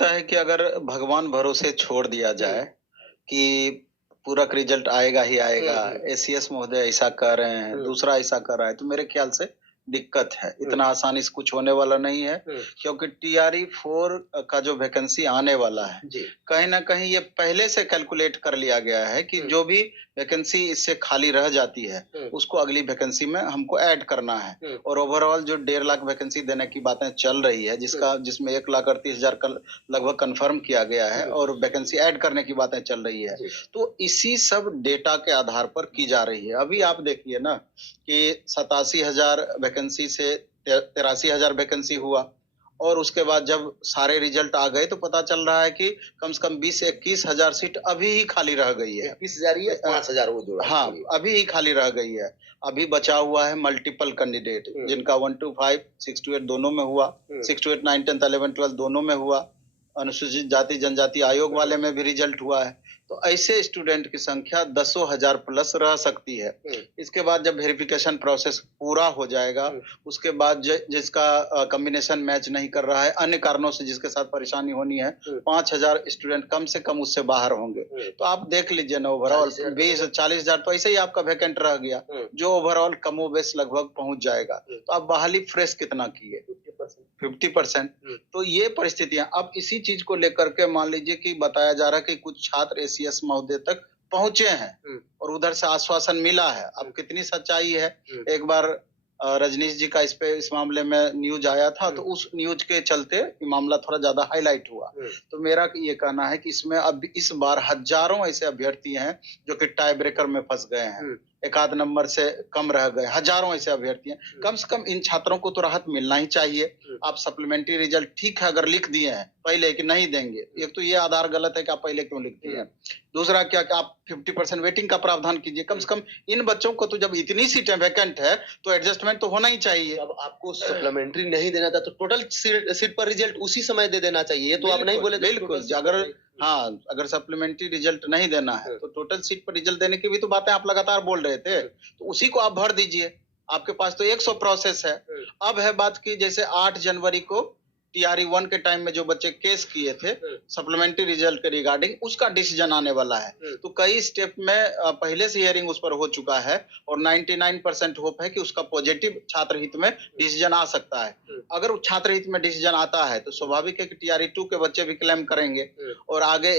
लगता है कि अगर भगवान भरोसे छोड़ दिया हुँ, जाए कि पूरक रिजल्ट आएगा ही हुँ, आएगा, हुँ, एसीएस महोदय ऐसा कह रहे हैं, हुँ, दूसरा ऐसा कर रहा है, तो मेरे ख्याल से दिक्कत है। हुँ, इतना आसानी से कुछ होने वाला नहीं है, हुँ, क्योंकि टीआरई 4 का जो वैकेंसी आने वाला है, जी, कहीं न कहीं ये पहले से कैलकुलेट कर लिया गया है कि हुँ, जो भी वैकेंसी इससे खाली रह जाती है, हुँ, उसको अगली वैकेंसी में हमको ऐड करना है। हुँ, और ओवरऑल जो 1.5 लाख वैकेंसी देने की बातें चल रही है, हुँ, जिसमें 1,38,000 का लगभग कन्फर्म किया गया है हुँ, और वैकेंसी ऐड करने की बातें चल रही है। जी, तो इसी सब डेटा के आधार पर की जा रही है। अभी आप देखिए ना कि 87,000 वैकेंसी से 83,000 वैकेंसी हुआ और उसके बाद जब सारे रिजल्ट आ गए तो पता चल रहा है कि कम से कम 20 से 21,000 सीट अभी ही खाली रह गई है। 21,000 या 5,000 वो जोड़ा हाँ, चाहिए। अभी ही खाली रह गई है। अभी बचा हुआ है मल्टीपल कैंडिडेट हुँ, जिनका 1 टू 5, 6 टू 8 दोनों में हुआ, हुँ, 6 टू 8 9, 10, 11, 12 दोनों में हुआ। अनुसूचित जाति जनजाति आयोग हुँ, वाले में भी रिजल्ट हुआ है। तो ऐसे स्टूडेंट की संख्या दसों हजार प्लस रह सकती है। हुँ, इसके बाद जब वेरिफिकेशन प्रोसेस पूरा हो जाएगा, हुँ, उसके बाद जिसका कॉम्बिनेशन मैच नहीं कर रहा है, अन्य कारणों से जिसके साथ परेशानी होनी है, हुँ, 5,000 स्टूडेंट कम से कम उससे बाहर होंगे। हुँ, तो आप देख लीजिए ना ओवरऑल 40,000 तो 20 होगा। 40,000 तो ऐसे ही आपका वैकेंट रह गया, हुँ, जो ओवरऑल कमोबेश लगभग पहुँच जाएगा। हुँ, तो आप बहाली फ्रेश कितना किए? 50% 50%। हुँ, तो ये परिस्थितियाँ अब इसी चीज़ को लेकर के मान लीजिए कि बताया जा रहा है कि कुछ छात्र एसीएस महोदय तक पहुँचे हैं हुँ, और उधर से आश्वासन मिला है। हुँ, अब कितनी सच्चाई है, हुँ, एक बार रजनीश जी का इस मामले में न्यूज़ आया था, हुँ, तो उस न्यूज़ के चलते ये मामला थोड़ा ज़्यादा हाइलाइट हुआ। हुँ, तो मेरा ये कहना है कि इसमें अब इस बार हज़ारों ऐसे अभ्यर्थी हैं, जो कि टाई ब्रेकर में फँस गए हैं। हुँ, एक आध नंबर से कम रह गए, हज़ारों ऐसे अभ्यर्थी हैं। हुँ, कम से कम इन छात्रों को तो राहत मिलना ही चाहिए। हुँ, आप सप्लीमेंट्री रिजल्ट ठीक है अगर लिख दिए हैं पहले कि नहीं देंगे, एक तो ये आधार गलत है कि आप पहले क्यों लिख दिए हुँ, हैं। दूसरा क्या कि आप 50% वेटिंग का प्रावधान कीजिए, कम से कम इन बच्चों को तो जब इतनी सीटें वैकेंट है, तो एडजस्टमेंट तो होना ही चाहिए। अब आपको सप्लीमेंट्री नहीं देना था तो टोटल सीट सीट पर रिजल्ट उसी समय दे देना चाहिए। ये तो आप नहीं बोले थे बिल्कुल, टोटल सीट अगर पर नहीं। हाँ, अगर सप्लीमेंट्री रिजल्ट नहीं देना है, हुँ, तो टोटल सीट पर रिजल्ट देने की भी तो बातें आप लगातार बोल रहे थे। हुँ, तो उसी को आप भर दीजिए। आपके पास तो 100 प्रोसेस है। हुँ, अब है बात कि जैसे 8 जनवरी को टीआरई 1 के टाइम में जो बच्चे केस किए थे, हुँ, सप्लीमेंट्री रिजल्ट के रिगार्डिंग उसका डिसीजन आने वाला है। हुँ, तो कई स्टेप में पहले से हियरिंग उस पर हो चुका है और 99% होप है कि उसका पॉजिटिव छात्र हित में डिसीजन आ सकता है। हुँ, अगर वो छात्र हित में डिसीजन आता है तो स्वाभाविक है कि टीआरई 2 के बच्चे भी क्लेम करेंगे हुँ, और आगे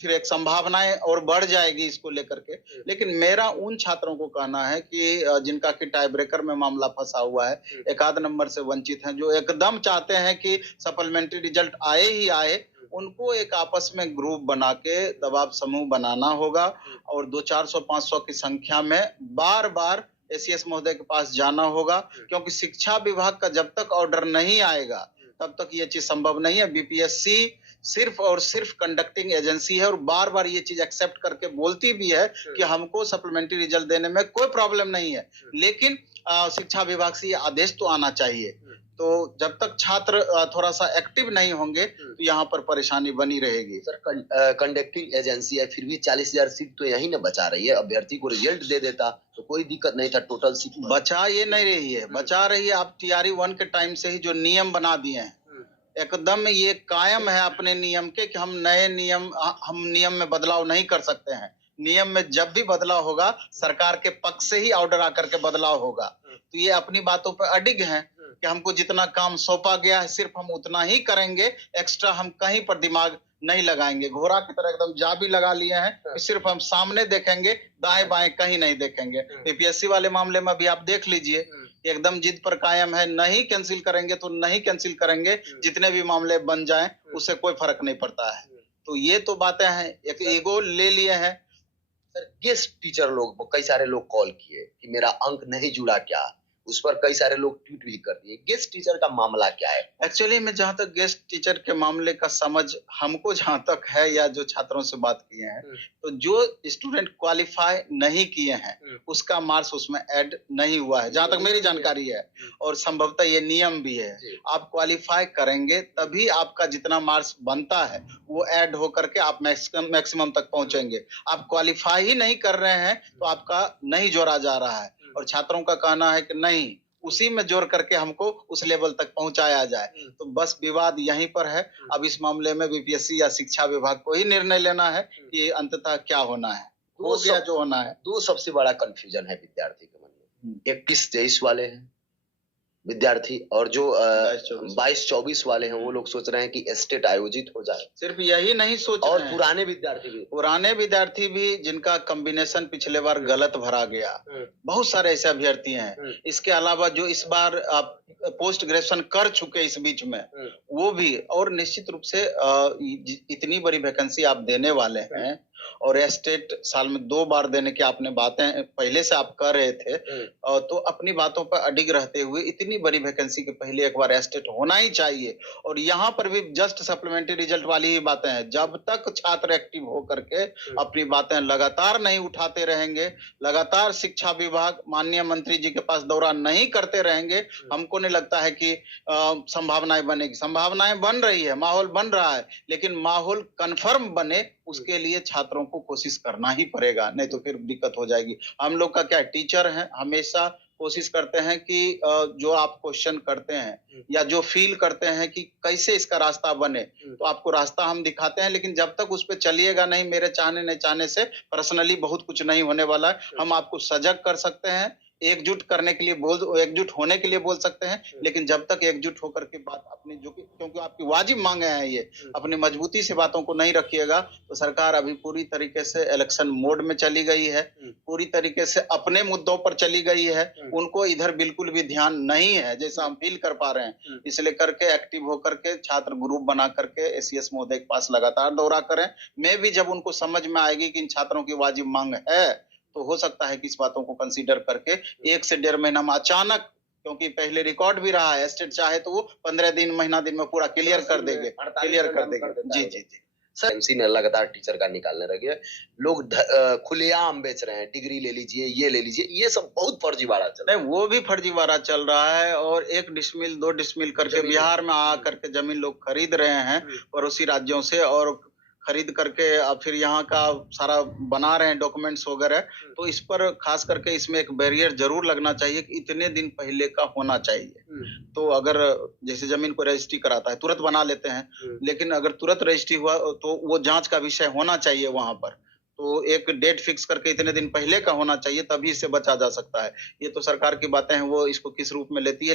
फिर एक संभावनाएं और बढ़ जाएगी इसको लेकर के। हुँ, लेकिन मेरा उन छात्रों को कहना है कि जिनका कि टाई ब्रेकर में मामला फंसा हुआ है, हुँ, एक आध नंबर से वंचित हैं, जो एकदम चाहते हैं कि सप्लीमेंट्री रिजल्ट आए ही आए, हुँ, उनको एक आपस में ग्रुप बना के दबाव समूह बनाना होगा हुँ, और 2 400 500 की संख्या में बार-बार एसीएस महोदय के पास जाना होगा, हुँ, क्योंकि शिक्षा विभाग का जब तक ऑर्डर नहीं आएगा, हुँ, तब तक ये चीज़ संभव नहीं है। बीपीएससी सिर्फ़ और सिर्फ़ कंडक्टिंग एजेंसी है और बार-बार ये चीज़ एक्सेप्ट करके बोलती भी है हुँ, कि हमको सप्लीमेंट्री रिजल्ट देने में कोई प्रॉब्लम नहीं है। हुँ, लेकिन शिक्षा विभाग से ये आदेश तो आना चाहिए। हुँ, तो जब तक छात्र थोड़ा-सा एक्टिव नहीं होंगे, हुँ। तो यहाँ पर परेशानी बनी रहेगी। सर कंडक्टिंग एजेंसी है फिर भी 40,000 सीट तो यहीं ना बचा रही है। अभ्यर्थी को रिजल्ट दे देता तो कोई दिक्कत नहीं था टोटल सीट पर। बचा ये नहीं रही है, हुँ, बचा रही है आप टीआरई 1 के टाइम से ही जो नियम बना दिए हैं। हुँ, एकदम ये कायम है अपने नियम के कि हम नियम में बदलाव नहीं कर सकते हैं। नियम में जब भी बदलाव होगा, सरकार के पक्ष से ही ऑर्डर आकर के बदलाव होगा। हुँ, तो ये अपनी बातों पे अडिग हैं हुँ, कि हमको जितना काम सौंपा गया है, सिर्फ़ हम उतना ही करेंगे, एक्स्ट्रा हम कहीं पर दिमाग नहीं लगाएँगे। घोड़ा की तरह एकदम जा भी लगा लिए हैं हाँ, कि सिर्फ़ हम सामने देखेंगे, दाएँ-बाएँ कहीं नहीं देखेंगे। हुँ, यूपीएससी वाले मामले में भी आप देख लीजिए, हुँ, एकदम जिद पर कायम है, नहीं कैंसिल करेंगे तो नहीं कैंसिल करेंगे, हुँ, जितने भी मामले बन जाएँ, हुँ, उससे कोई फ़र्क नहीं पड़ता है। हुँ। तो ये तो बातें हैं, एक सर ईगो ले लिए हैं। सर गेस्ट टीचर लोग कई सारे लोग कॉल किए कि मेरा अंक नहीं जुड़ा क्या? उस पर कई सारे लोग ट्वीट भी कर दिए। गेस्ट टीचर का मामला क्या है? एक्चुअली में जहाँ तक गेस्ट टीचर के मामले का समझ हमको जहाँ तक है या जो छात्रों से बात किए हैं, हुँ, तो जो स्टूडेंट क्वालीफाई नहीं किए हैं, हुँ, उसका मार्क्स उसमें ऐड नहीं हुआ है, जहाँ तक मेरी जानकारी है हुँ, और संभवतः ये नियम भी है। जी, आप क्वालीफाई करेंगे तभी आपका जितना मार्क्स बनता है, वो ऐड होकर के आप मैक्सिमम तक हुँ, पहुँचेंगे। आप क्वालीफाई ही नहीं कर रहे हैं, तो आपका नहीं जोड़ा जा रहा है हुँ, और छात्रों का कहना है कि नहीं, उसी में जोड़ करके हमको उस लेवल तक पहुंचाया जाए। तो बस विवाद यहीं पर है। अब इस मामले में बीपीएससी या शिक्षा विभाग को ही निर्णय लेना है कि अंततः क्या होना है। हो गया जो होना है। दो सबसे बड़ा कंफ्यूजन है विद्यार्थी के मन में, 21-23 वाले हैं विद्यार्थी, और जो 22-24 वाले हैं वो लोग सोच रहे हैं कि स्टेट आयोजित हो जाए। सिर्फ यही नहीं सोच और रहे हैं, पुराने विद्यार्थी भी जिनका कॉम्बिनेशन पिछले बार गलत भरा गया, बहुत सारे ऐसे अभ्यर्थी हैं। इसके अलावा जो इस बार पोस्ट ग्रेजुएशन कर चुके इस बीच में, वो भी, और निश्चित रूप से इतनी बड़ी वैकेंसी आप देने वाले हैं और स्टेट साल में 2 बार देने की आपने बातें पहले से आप कर रहे थे, तो अपनी बातों पर अडिग रहते हुए इतनी बड़ी वैकेंसी के पहले एक बार स्टेट होना ही चाहिए। और यहाँ पर भी जस्ट सप्लीमेंट्री रिजल्ट वाली ही बातें हैं। जब तक छात्र एक्टिव हो करके अपनी बातें लगातार नहीं उठाते रहेंगे, लगातार शिक्षा विभाग माननीय मंत्री जी के पास दौरा नहीं करते रहेंगे, हमको नहीं लगता है कि संभावनाएं बनेगी। संभावनाएं बन रही है, माहौल बन रहा है, लेकिन माहौल कन्फर्म बने उसके लिए छात्रों को कोशिश करना ही पड़ेगा, नहीं तो फिर दिक्कत हो जाएगी। हम लोग का क्या, टीचर हैं, हमेशा कोशिश करते हैं कि जो आप क्वेश्चन करते हैं या जो फील करते हैं कि कैसे इसका रास्ता बने, तो आपको रास्ता हम दिखाते हैं, लेकिन जब तक उस पे चलिएगा नहीं, मेरे चाहने नहीं चाहने से पर्सनली बहुत कुछ नहीं होने वाला है। हम आपको सजग कर सकते हैं, एकजुट करने के लिए एकजुट होने के लिए बोल सकते हैं, लेकिन जब तक एकजुट होकर के बात अपनी, जो कि क्योंकि आपकी वाजिब मांगे हैं, ये अपनी मजबूती से बातों को नहीं रखिएगा तो सरकार अभी पूरी तरीके से इलेक्शन मोड में चली गई है, पूरी तरीके से अपने मुद्दों पर चली गई है। उनको इधर बिल्कुल भी ध्यान नहीं है, जैसा हम फील कर पा रहे हैं। इसलिए करके एक्टिव होकर के छात्र ग्रुप बना करके एसीएस महोदय के पास लगातार दौरा करें। मैं भी जब उनको समझ में आएगी कि इन छात्रों की वाजिब मांग है, तो हो सकता है कि इस बातों को कंसीडर करके 1 से 1.5 महीना में अचानक, क्योंकि पहले रिकॉर्ड भी रहा है, स्टेट चाहे तो वो 15 दिन, महीना दिन में पूरा क्लियर कर देंगे। जी जी जी। सर, एमसी ने लगातार टीचर का निकालने लगे, लोग खुलेआम बेच रहे हैं, डिग्री ले लीजिए, ये ले लीजिए, ये सब बहुत फर्जीवाड़ा चल रहा है। वो भी फर्जीवाड़ा चल रहा है, और 1 डिसमिल 2 डिसमिल करके बिहार में आ करके जमीन लोग खरीद रहे हैं पड़ोसी राज्यों से, और खरीद करके अब फिर यहाँ का सारा बना रहे हैं डॉक्यूमेंट्स वगैरह। तो इस पर खास करके इसमें एक बैरियर जरूर लगना चाहिए कि इतने दिन पहले का होना चाहिए। तो अगर जैसे जमीन को रजिस्ट्री कराता है, तुरंत बना लेते हैं, लेकिन अगर तुरंत रजिस्ट्री हुआ तो वो जांच का विषय होना चाहिए वहां पर। तो एक डेट फिक्स करके इतने दिन पहले का होना चाहिए, तभी इससे बचा जा सकता है। ये तो सरकार की बातें हैं, वो इसको किस रूप में लेती है।